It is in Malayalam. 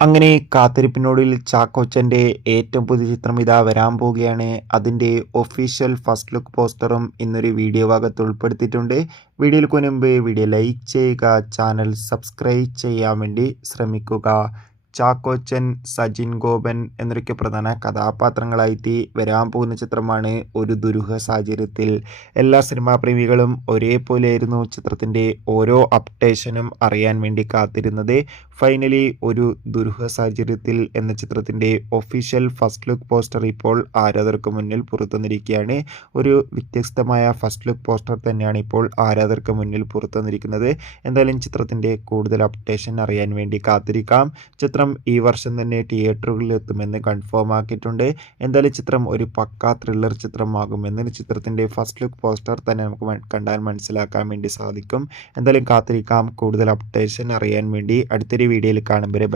അങ്ങനെ കാത്തിരിപ്പിനൊടുവിൽ ചാക്കോച്ചൻ്റെ ഏറ്റവും പുതിയ ചിത്രം ഇതാ വരാൻ പോവുകയാണ്. അതിൻ്റെ ഒഫീഷ്യൽ ഫസ്റ്റ് ലുക്ക് പോസ്റ്ററും ഇന്നൊരു വീഡിയോ ഭാഗത്ത് ഉൾപ്പെടുത്തിയിട്ടുണ്ട്. വീഡിയോയിൽ മുൻപ് വീഡിയോ ലൈക്ക് ചെയ്യുക, ചാനൽ സബ്സ്ക്രൈബ് ചെയ്യാൻ വേണ്ടി ശ്രമിക്കുക. ചാക്കോച്ചൻ, സജിൻ ഗോപൻ എന്നൊക്കെ പ്രധാന കഥാപാത്രങ്ങളായിട്ട് വരാൻ പോകുന്ന ചിത്രമാണ് ഒരു ദുരൂഹ സാഹചര്യത്തിൽ. എല്ലാ സിനിമാ പ്രേമികളും ഒരേപോലെയായിരുന്നു ചിത്രത്തിൻ്റെ ഓരോ അപ്ഡേഷനും അറിയാൻ വേണ്ടി കാത്തിരുന്നത്. ഫൈനലി ഒരു ദുരൂഹ സാഹചര്യത്തിൽ എന്ന ചിത്രത്തിൻ്റെ ഒഫീഷ്യൽ ഫസ്റ്റ് ലുക്ക് പോസ്റ്റർ ഇപ്പോൾ ആരാധകർക്ക് മുന്നിൽ പുറത്തുവന്നിരിക്കുകയാണ്. ഒരു വ്യത്യസ്തമായ ഫസ്റ്റ് ലുക്ക് പോസ്റ്റർ തന്നെയാണ് ഇപ്പോൾ ആരാധകർക്ക് മുന്നിൽ പുറത്തുവന്നിരിക്കുന്നത്. എന്തായാലും ചിത്രത്തിൻ്റെ കൂടുതൽ അപ്ഡേഷൻ അറിയാൻ വേണ്ടി കാത്തിരിക്കാം. ചിത്രം ഈ വർഷം തന്നെ തിയേറ്ററുകളിൽ എത്തുമെന്ന് കൺഫേം ആക്കിയിട്ടുണ്ട്. എന്തായാലും ചിത്രം ഒരു പക്കാ ത്രില്ലർ ചിത്രമാകുമെന്ന് ചിത്രത്തിൻ്റെ ഫസ്റ്റ് ലുക്ക് പോസ്റ്റർ തന്നെ നമുക്ക് കണ്ടാൽ മനസ്സിലാക്കാൻ വേണ്ടി സാധിക്കും. എന്തായാലും കാത്തിരിക്കാം. കൂടുതൽ അപ്ഡേഷൻ അറിയാൻ വേണ്ടി അടുത്തൊരു വീഡിയോയിൽ കാണും വരെ.